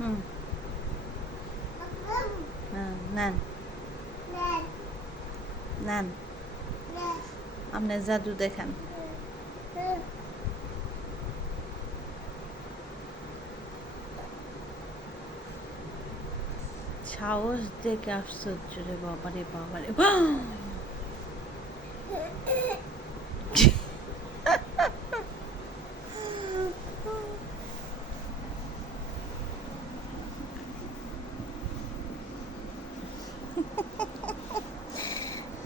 হুম। নেন। নেন। আপনার জাদু দেখান। সাহস দেখে আশ্চর্য রে বাবারে বাবারে।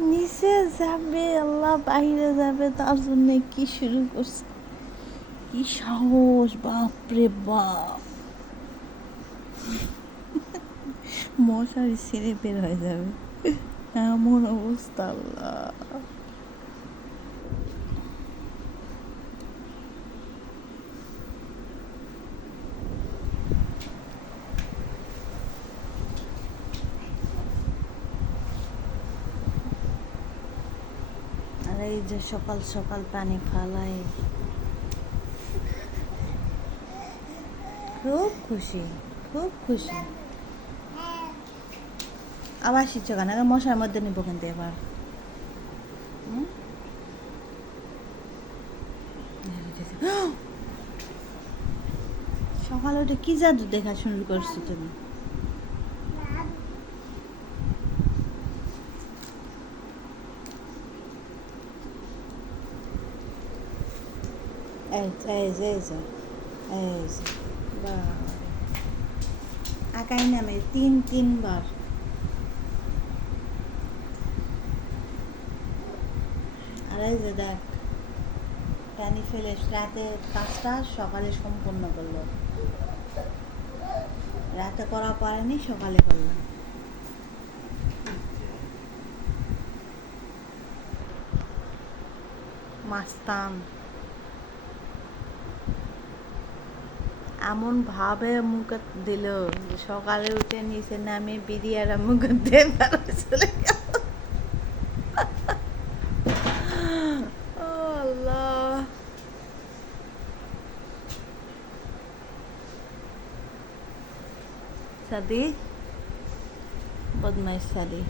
নিচে যাবে, আল্লাহ বাইরে যাবে, তার জন্য কি শুরু করছে? কি সাহস, বাপরে বাপ। মশারি ছেড়ে বের হয়ে যাবে। এমন অবস্থা, আল্লাহ। এই যে সকাল সকাল পানি ফালাই। খুব খুশি খুব খুশি। আবার শিখছো কেন মশার মধ্যে নিবো কিন্তু এবার? সকালে উঠে কি জাদু দেখা শুরু করছ তুমি? এই এই নামে তিন তিনবার আর যে দেখ প্যানি ফেলে রাতে কাজটা সকালে সম্পূর্ণ করল রাতে করা পারেনি সকালে করলাম মাস্তান এমন ভাবে মুখে দিল সকালে উঠে নিচে নামে বিরিয়ার মুখে দিয়ে সাদি? বদমাইশ সাদি।